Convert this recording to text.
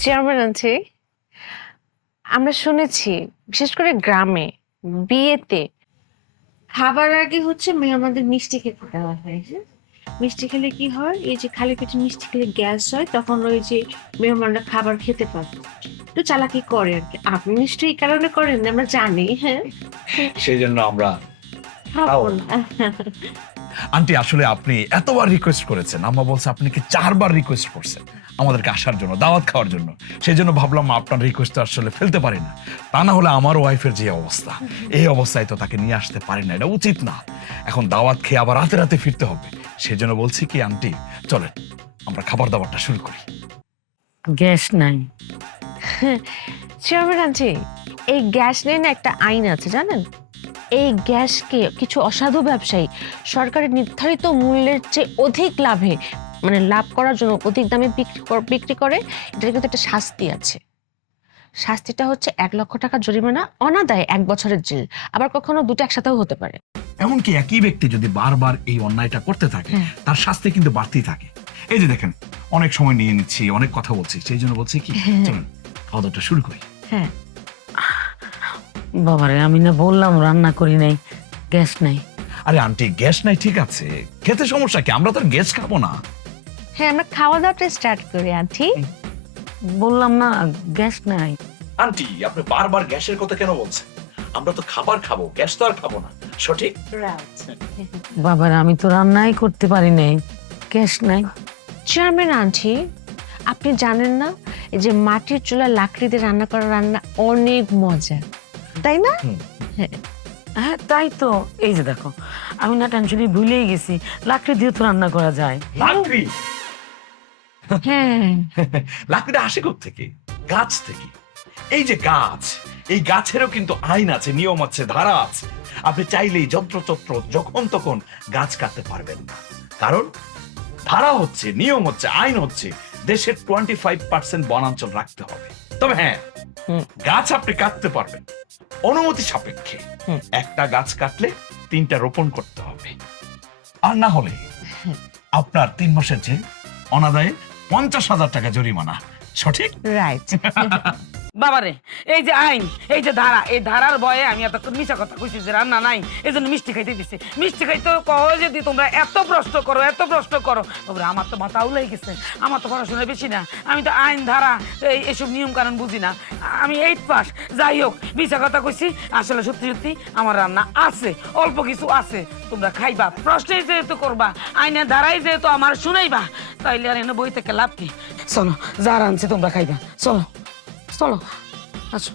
Chairman aunty, আমরা শুনেছি বিশেষ করে গ্রামে বিয়েতে খাবার আগে হচ্ছে মেহমানদের মিষ্টি খেতে দেওয়া হয়। হ্যাঁ, মিষ্টি খেলে কি হয়, এই যে খালি পেটে মিষ্টি খেলে গ্যাস হয়, তখন ওই যে মেহমানরা খাবার খেতে পারে, একটু চালাকি করে আর কি। আপনি নিশ্চয়ই এই কারণে করেন, আমরা জানি। হ্যাঁ, সেই জন্য আমরা খাবো না। আন্টি আসলে আপনি এতবার রিকোয়েস্ট করেছেন, আম্মা বলছে আপনি কি 4বার রিকোয়েস্ট করছেন আমাদেরকে আসার জন্য, দাওয়াত খাওয়ার জন্য। সেই জন্য ভাবলাম আপনার রিকোয়েস্ট আসলে ফেলতে পারি না। তা না হলে আমার ওয়াইফের যে অবস্থা, এই অবস্থায় তো তাকে নিয়ে আসতে পারি না, এটা উচিত না। এখন দাওয়াত খেয়ে আবার রাতে রাতে ফিরতে হবে। সেই জন্য বলছি কি আন্টি, চলেন আমরা খাবার দাবারটা শুরু করি। গ্যাস নাই। চেয়ারম্যান আন্টি, এই গ্যাস নিয়ে না একটা আইন আছে জানেন? এই গ্যাসকে কিছু অসাধু ব্যবসায়ী সরকারের নির্ধারিত মূল্যের চেয়ে অধিক লাভে, মানে লাভ করার জন্য অধিক দামে বিক্রি করে। এটার কিন্তু একটা শাস্তি আছে। শাস্তিটা হচ্ছে 1,00,000 টাকা জরিমানা, অনাদায়ে 1 বছরের জেল, আবার কখনো দুটো একসাথেও হতে পারে। এমনকি একই ব্যক্তি যদি বারবার এই অন্যায়টা করতে থাকে, তার শাস্তি কিন্তু বাড়তেই থাকে। এই যে দেখেন, অনেক সময় নিয়ে নিচ্ছি, অনেক কথা বলছি, সেই জন্য বলছি কি চলুন খাওয়া দাওয়াটা শুরু করি। হ্যাঁ, বাবারে, আমি না বললাম রান্না করি নাই, গ্যাস নাই। আরে আন্টি, গ্যাস নাই ঠিক আছে, খেতে সমস্যা কি? আমরা তো আর গ্যাস খাবো না। হ্যাঁ, আমরা খাওয়া দাওয়াটা স্টার্ট করি আন্টি। বললাম না গ্যাস নাই। আন্টি, আপনি বারবার গ্যাসের কথা কেন বলছেন? আমরা তো খাবার খাবো, গ্যাস তো আর খাবো না, সঠিক? বাবারে, আমি তো রান্নাই করতে পারি নাই, গ্যাস নাই। চেয়ারম্যান আন্টি, আপনি জানেন না এই যে মাটির চুলা লাকড়ি দিয়ে রান্না করা রান্না অনেক মজা, তাই না? হ্যাঁ তাই তো। এই যে দেখো, আমি না টেনশনে ভুলেই গেছি, লাকড়ি দিয়ে তো রান্না করা যায়। লাকড়ি? হ্যাঁ, লাকড়িটা আসে থেকে? গাছ থেকে। এই যে গাছ, এই গাছেরও কিন্তু আইন আছে, নিয়ম আছে, ধারা আছে। আপনি চাইলেই যন্ত্রচত্র যখন তখন গাছ কাটতে পারবেন না, কারণ ধারা হচ্ছে, নিয়ম হচ্ছে, আইন হচ্ছে দেশের 25% বনাঞ্চল রাখতে হবে। তবে হ্যাঁ, গাছ আপনি কাটতে পারবেন অনুমতি সাপেক্ষে। একটা গাছ কাটলে 3টা রোপণ করতে হবে, আর না হলে আপনার 3 মাসের যে অনাদায়ে 50,000 টাকা জরিমানা, সঠিক? রাইট। বাবারে, এই যে আইন, এই যে ধারা, এই ধারার ভয়ে আমি এতক্ষণ মিশা কথা কইছি যে রান্না নাই, এই জন্য মিষ্টি খাইতে দিছে। মিষ্টি খাইতে কহ যদি তোমরা এত প্রশ্ন করো, এত প্রশ্ন করো, বাবরে আমার তো মাথা উলাই গেছে। আমার তো পড়াশোনা বেশি না, আমি তো আইন ধারা এসব নিয়ম কানুন বুঝি না। আমি 8 পাস। যাই হোক, মিশা কথা কইছি, আসলে সত্যি সত্যি আমার রান্না আছে, অল্প কিছু আছে, তোমরা খাইবা। প্রশ্নই যেহেতু করবা, আইনের ধারাই যেহেতু আমার শুনাইবা, তাইলে আর এনে বই থেকে লাভ কি? চলো, যা রাঁধছি তোমরা খাইবা, চলো চলো, আসো।